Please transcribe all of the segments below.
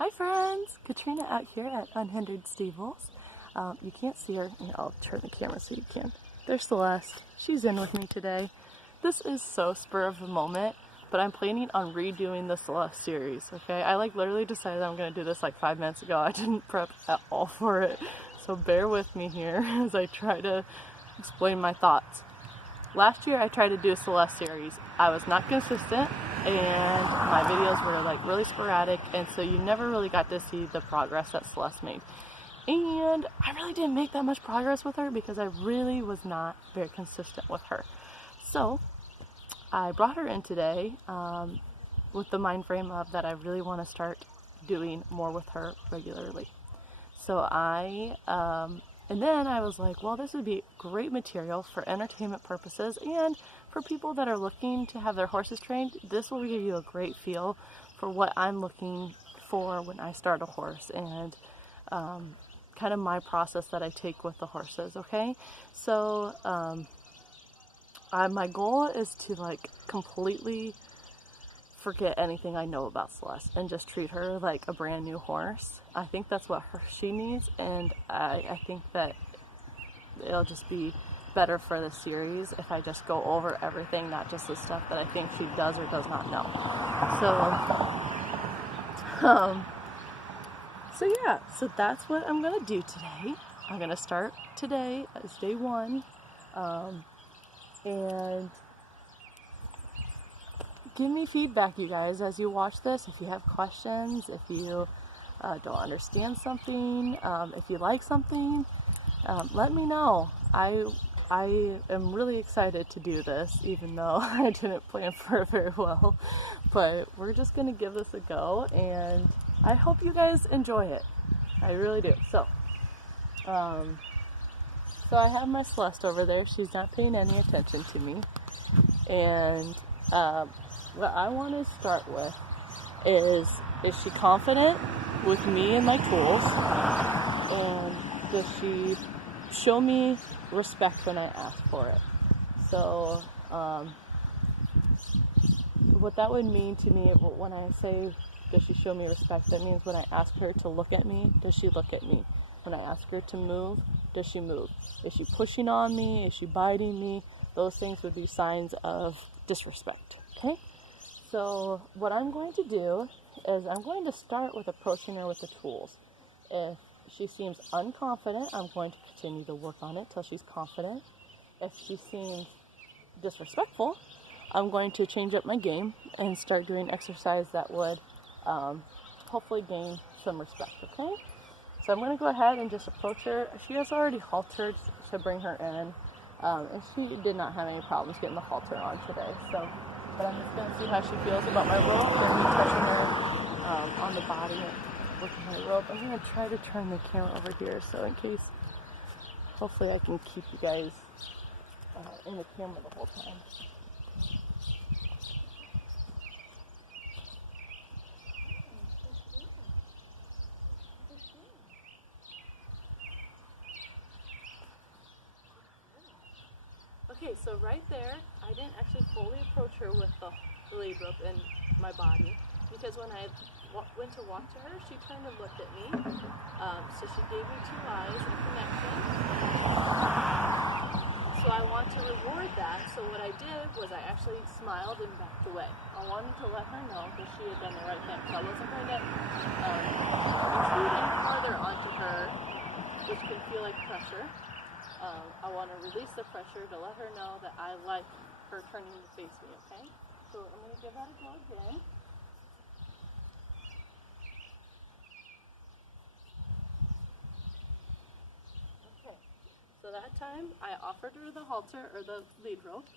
Hi friends, Katrina out here at Unhindered Stables. You can't see her. I'll turn the camera so you can. There's Celeste. She's in with me today. This is so spur of the moment, but I'm planning on redoing the Celeste series, okay? I literally decided I'm going to do this 5 minutes ago. I didn't prep at all for it, so bear with me here as I try to explain my thoughts. Last year I tried to do a Celeste series. I was not consistent and my videos were really sporadic, and so you never really got to see the progress that Celeste made. And I really didn't make that much progress with her because I really was not very consistent with her. So I brought her in today with the mind frame of that I really want to start doing more with her regularly. So and then I was like, well, this would be great material for entertainment purposes and for people that are looking to have their horses trained. This will give you a great feel for what I'm looking for when I start a horse and kind of my process that I take with the horses, okay? So my goal is to completely forget anything I know about Celeste and just treat her like a brand new horse. I think that's what she needs, and I think that it'll just be better for the series if I just go over everything, not just the stuff that I think she does or does not know. So yeah, so that's what I'm gonna do today. I'm gonna start today as day one, and give me feedback, you guys, as you watch this. If you have questions, if you don't understand something, if you like something, let me know. I am really excited to do this, even though I didn't plan for it very well. But we're just going to give this a go, and I hope you guys enjoy it. I really do. So I have my Celeste over there. She's not paying any attention to me. And what I want to start with is she confident with me and my tools? And does she show me respect when I ask for it? So what that would mean to me when I say does she show me respect, that means when I ask her to look at me, does she look at me? When I ask her to move, does she move? Is she pushing on me? Is she biting me? Those things would be signs of disrespect, okay? So what I'm going to do is I'm going to start with approaching her with the tools. If she seems unconfident, I'm going to continue to work on it till she's confident. If she seems disrespectful, I'm going to change up my game and start doing exercise that would hopefully gain some respect, okay? So I'm going to go ahead and just approach her. She has already haltered to bring her in, and she did not have any problems getting the halter on today. But I'm just going to see how she feels about my rope and me touching her on the body and working my rope. I'm going to try to turn the camera over here so in case, hopefully I can keep you guys in the camera the whole time. Okay, so right there, I didn't actually fully approach her with the lead rope in my body, because when I went to walk to her, she turned and looked at me. So she gave me two eyes in connection. So I want to reward that. So what I did was I actually smiled and backed away. I wanted to let her know that she had done the right thing. So I wasn't going to intrude any farther onto her, which can feel like pressure. I want to release the pressure to let her know that I like her turning to face me, okay? So I'm going to give that a go again. Okay, so that time I offered her the halter or the lead rope,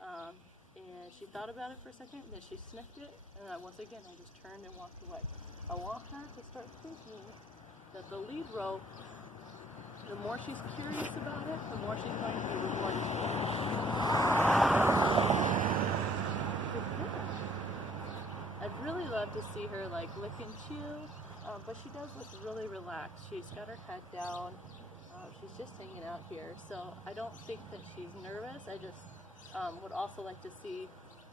and she thought about it for a second, then she sniffed it, and once again I just turned and walked away. I want her to start thinking that the lead rope, the more she's curious about it, the more she's going to be rewarded for it. I'd really love to see her lick and chew, but she does look really relaxed. She's got her head down. She's just hanging out here, so I don't think that she's nervous. I just would also like to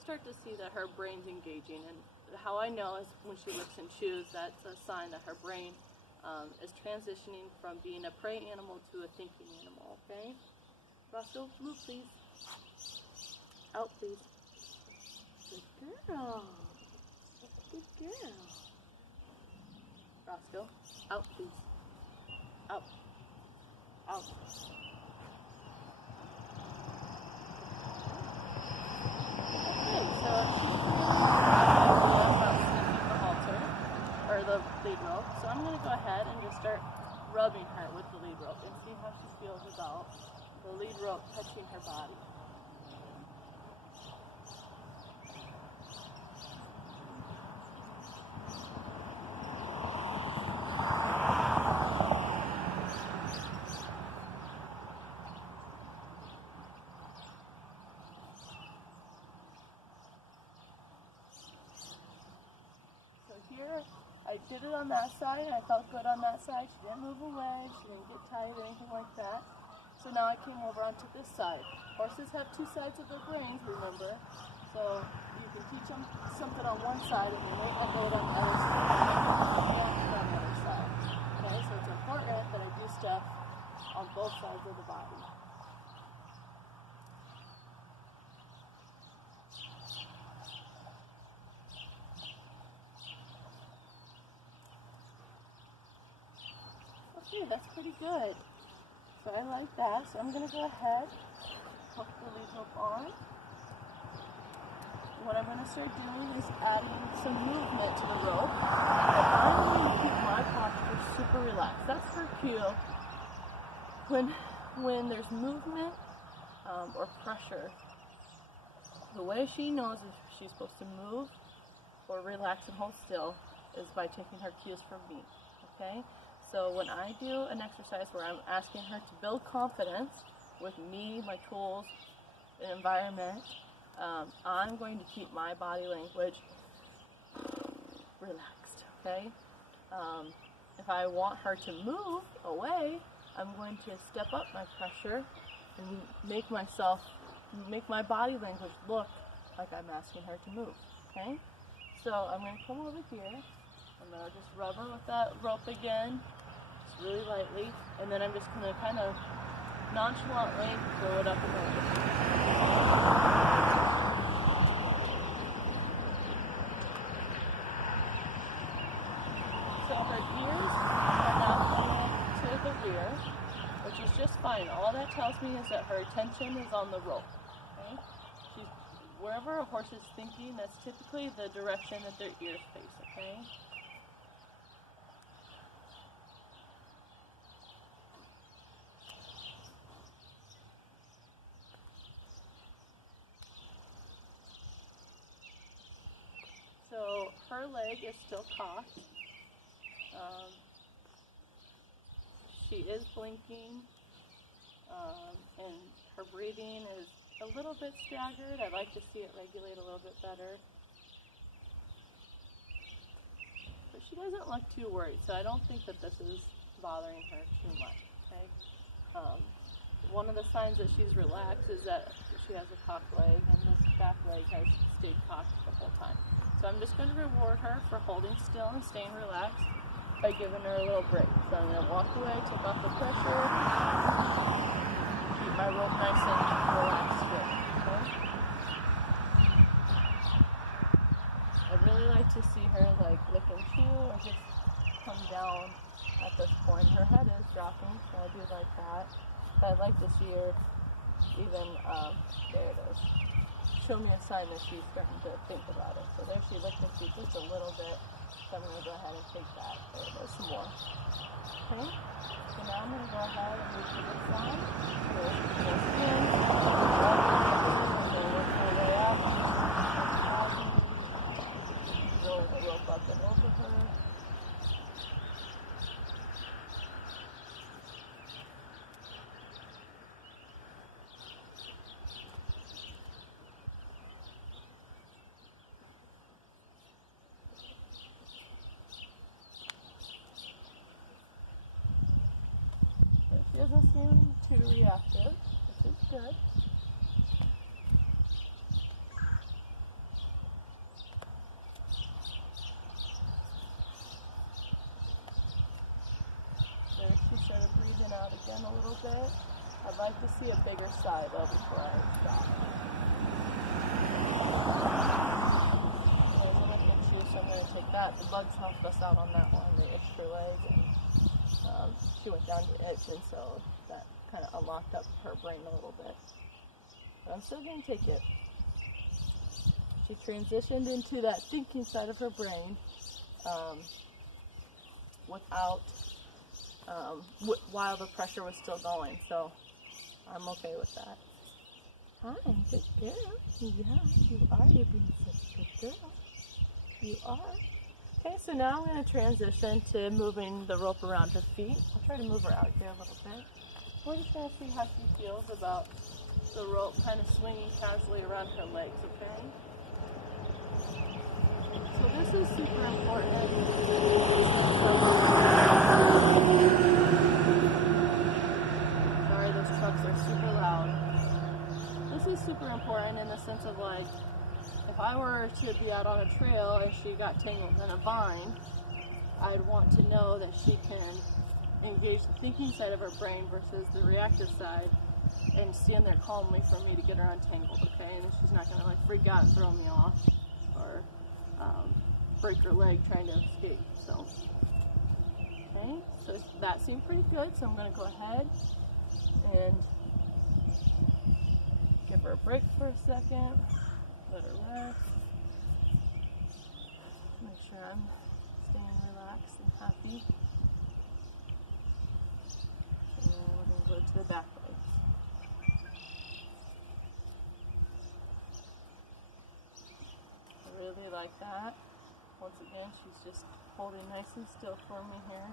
start to see that her brain's engaging, and how I know is when she looks and chews, that's a sign that her brain is transitioning from being a prey animal to a thinking animal, okay? Roscoe, move please. Out please. Good girl. Good girl. Roscoe, out please. Out. Out. Okay, so she's the halter, or the lead rope. So I'm going to go ahead and just start rubbing her with the lead rope and see how she feels about the lead rope touching her body. Here, I did it on that side, I felt good on that side. She didn't move away, she didn't get tired or anything like that. So now I came over onto this side. Horses have two sides of their brains, remember? So you can teach them something on one side and they might not know it on the other side. On the other side. Okay, so it's important that I do stuff on both sides of the body. Okay, that's pretty good. So I like that. So I'm going to go ahead, hook the lead rope on. What I'm going to start doing is adding some movement to the rope. And I'm going to keep my posture super relaxed. That's her cue. When there's movement or pressure, the way she knows if she's supposed to move or relax and hold still is by taking her cues from me. Okay? So when I do an exercise where I'm asking her to build confidence with me, my tools, the environment, I'm going to keep my body language relaxed, okay? If I want her to move away, I'm going to step up my pressure and make my body language look like I'm asking her to move, okay? So I'm going to come over here. I'm going to just rub her with that rope again, just really lightly, and then I'm just going to kind of nonchalantly throw it up and over. So her ears are now pointed to the rear, which is just fine. All that tells me is that her attention is on the rope. Okay? Wherever a horse is thinking, that's typically the direction that their ears face. Okay? So her leg is still cocked. She is blinking, and her breathing is a little bit staggered. I'd like to see it regulate a little bit better. But she doesn't look too worried, so I don't think that this is bothering her too much. Okay? One of the signs that she's relaxed is that she has a cocked leg, and this back leg has stayed cocked the whole time. So I'm just going to reward her for holding still and staying relaxed by giving her a little break. So I'm going to walk away, take off the pressure, keep my rope nice and relaxed here. Okay? I'd really like to see her like lick and chew or just come down at this point. Her head is dropping, so I do like that. But I'd like to see her even, there it is, show me a sign that she's starting to think about it. So there she licked and chewed just a little bit. So I'm going to go ahead and take that. There it is, some more. Okay? So now I'm going to go ahead and move to this side. There's the skin. And then work my way up. Roll the rope up and over her. She doesn't seem too reactive, which is good. again a little bit. I'd like to see a bigger side though before I stop. There's a little itchy, so I'm going to take that. The bugs helped us out on that one, the extra leg, and she went down to itch, and so that kind of unlocked up her brain a little bit. But I'm still going to take it. She transitioned into that thinking side of her brain while the pressure was still going, so I'm okay with that. Hi, good girl. Yeah, you are. You're being such a good girl. You are. Okay, so now I'm going to transition to moving the rope around her feet. I'll try to move her out here a little bit. We're just going to see how she feels about the rope kind of swinging casually around her legs, okay? So this is super important. Sorry, those trucks are super loud. This is super important in the sense of like, if I were to be out on a trail and she got tangled in a vine, I'd want to know that she can engage the thinking side of her brain versus the reactive side and stand there calmly for me to get her untangled, okay? And she's not going to like freak out and throw me off or break her leg trying to escape. So, okay, so that seemed pretty good, so I'm going to go ahead and give her a break for a second. Let her rest. Make sure I'm staying relaxed and happy. And we're going to go to the back leg. I really like that. Once again, she's just holding nice and still for me here.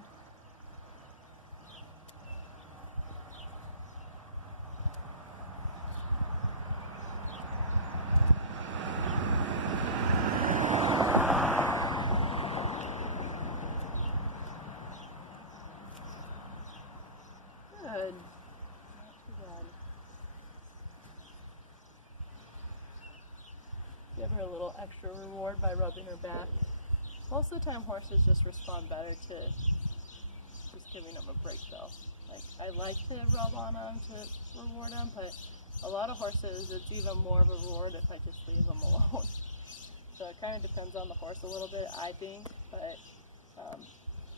Good. Not too bad. Give her a little extra reward by rubbing her back. Most of the time horses just respond better to just giving them a break though. Like, I like to rub on them to reward them, but a lot of horses it's even more of a reward if I just leave them alone. So it kind of depends on the horse a little bit, I think, but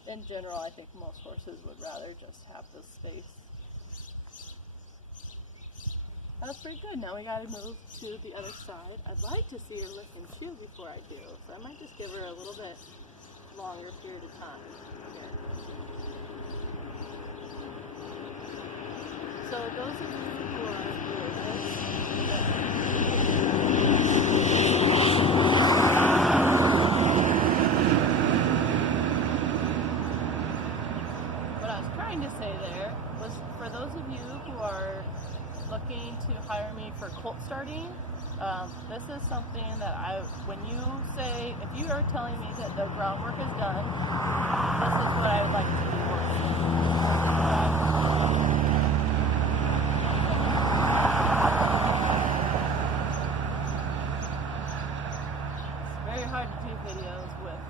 in general I think most horses would rather just have the space. That's pretty good. Now we gotta move to the other side. I'd like to see her lick and chew before I do, so I might just give her a little bit longer period of time. Okay. So those of you who are what I was trying to say there was for those of you who are looking to hire me for colt starting, this is something that when you say, if you are telling me that the groundwork is done, this is what I would like to do. It's very hard to do videos with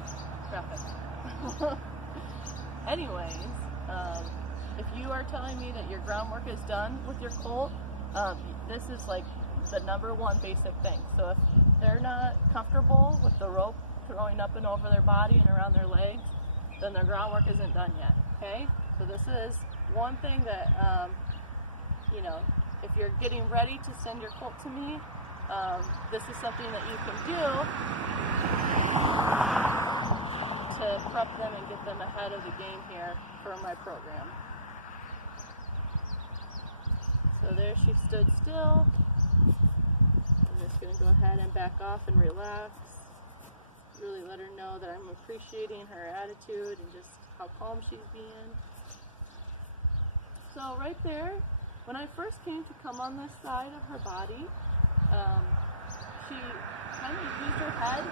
traffic. Anyways, if you are telling me that your groundwork is done with your colt, this is like the number one basic thing. So if they're not comfortable with the rope throwing up and over their body and around their legs, then their groundwork isn't done yet, okay? So this is one thing that, you know, if you're getting ready to send your colt to me, this is something that you can do to prep them and get them ahead of the game here for my program. So there she stood still. I'm just going to go ahead and back off and relax. Really let her know that I'm appreciating her attitude and just how calm she's being. So right there, when I first came to come on this side of her body, she kind of used her head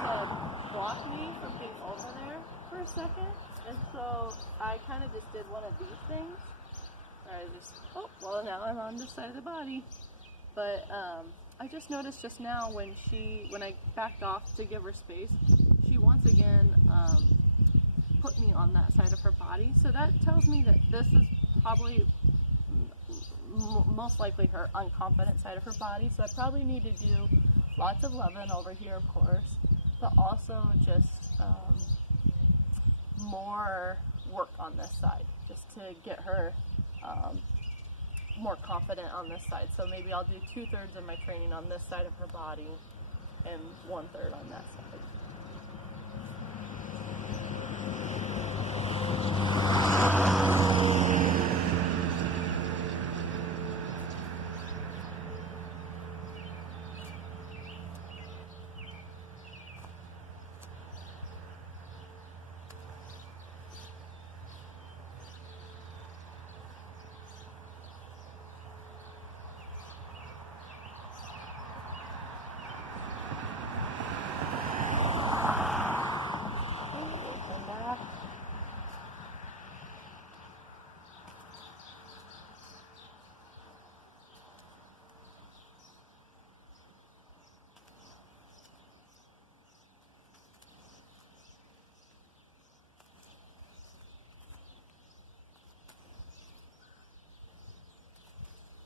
to block me from being over there for a second. And so I kind of just did one of these things. Now I'm on this side of the body. But I just noticed just now when I backed off to give her space, she once again put me on that side of her body. body. So that tells me that this is probably most likely her unconfident side of her body. So I probably need to do lots of loving over here, of course, but also just more work on this side, just to get her more confident on this side. So maybe I'll do 2/3 of my training on this side of her body and 1/3 on that side.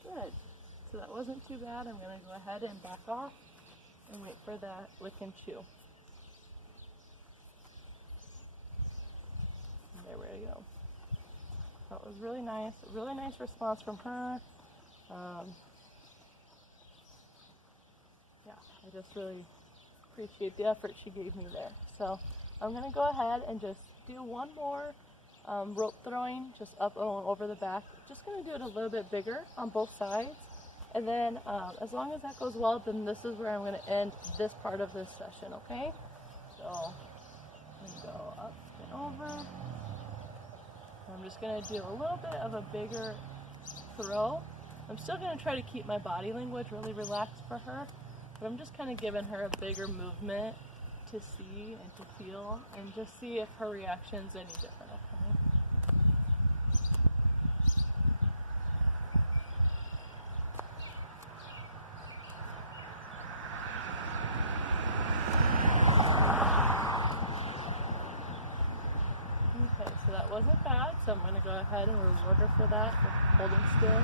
Good. So that wasn't too bad. I'm going to go ahead and back off and wait for that lick and chew. And there we go. That was really nice. A really nice response from her. Yeah, I just really appreciate the effort she gave me there. So I'm going to go ahead and just do one more rope throwing just up and over the back. Just going to do it a little bit bigger on both sides. And then as long as that goes well, then this is where I'm going to end this part of this session, okay? So I'm going to go up and over. I'm just going to do a little bit of a bigger throw. I'm still going to try to keep my body language really relaxed for her, but I'm just kind of giving her a bigger movement to see and to feel and just see if her reaction's any different, okay? Okay, so that wasn't bad, so I'm going to go ahead and reward her for that, holding still.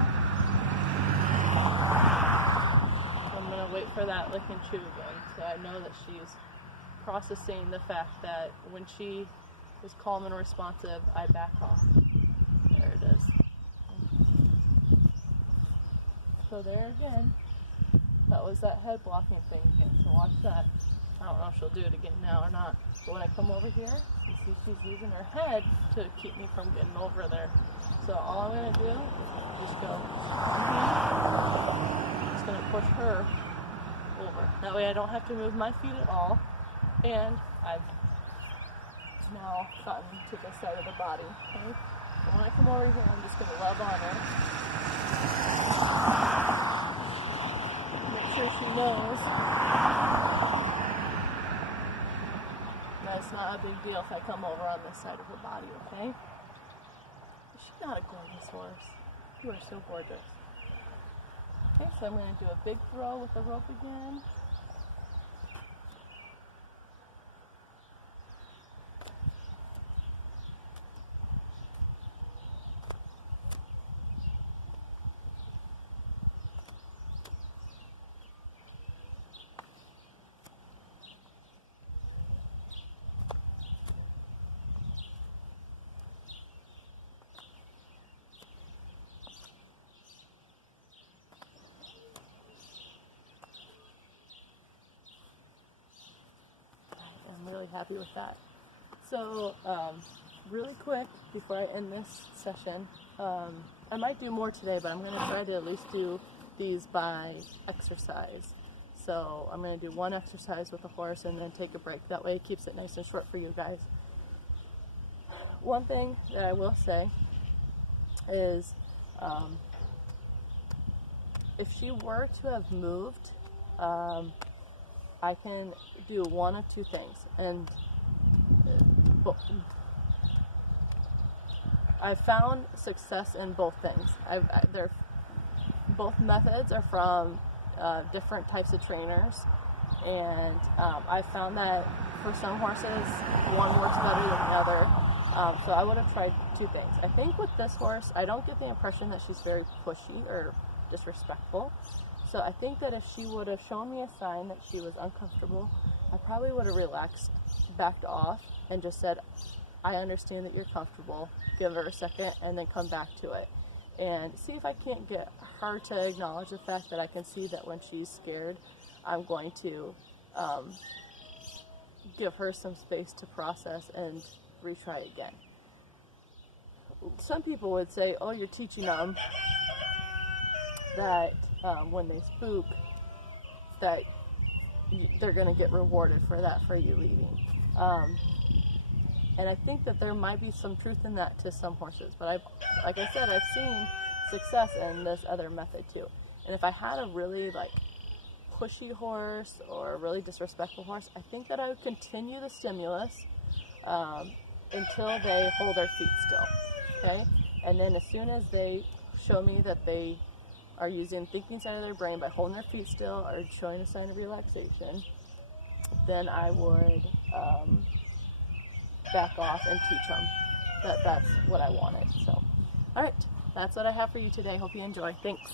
I'm going to wait for that lick and chew again, so I know that she's processing the fact that when she is calm and responsive, I back off. There it is. So there again, that was that head blocking thing again, so watch that. I don't know if she'll do it again now or not, but when I come over here, you see she's using her head to keep me from getting over there. So all I'm going to do is just go, I'm just going to push her over. That way I don't have to move my feet at all, and I've now gotten to this side of the body, okay? And when I come over here, I'm just going to love on her. Make sure she knows that it's not a big deal if I come over on this side of her body, okay? Is she not a gorgeous horse? You are so gorgeous. Okay, so I'm going to do a big throw with the rope again. I'm really happy with that. So, really quick, before I end this session, I might do more today, but I'm going to try to at least do these by exercise. So I'm going to do one exercise with the horse and then take a break. That way it keeps it nice and short for you guys. One thing that I will say is, if she were to have moved, I can do one of two things, and I've found success in both things. Both methods are from different types of trainers, and I found that for some horses, one works better than the other. So I would have tried two things. I think with this horse, I don't get the impression that she's very pushy or disrespectful. So I think that if she would have shown me a sign that she was uncomfortable, I probably would have relaxed, backed off, and just said, I understand that you're comfortable, give her a second, and then come back to it. And see if I can't get her to acknowledge the fact that I can see that when she's scared, I'm going to give her some space to process and retry again. Some people would say, oh, you're teaching them that when they spook, that they're going to get rewarded for that, for you leaving. And I think that there might be some truth in that to some horses, but like I said, I've seen success in this other method too. And if I had a really pushy horse or a really disrespectful horse, I think that I would continue the stimulus until they hold their feet still, okay? And then as soon as they show me that they are using the thinking side of their brain by holding their feet still or showing a sign of relaxation, then I would back off and teach them that that's what I wanted. So, all right, that's what I have for you today. Hope you enjoy. Thanks.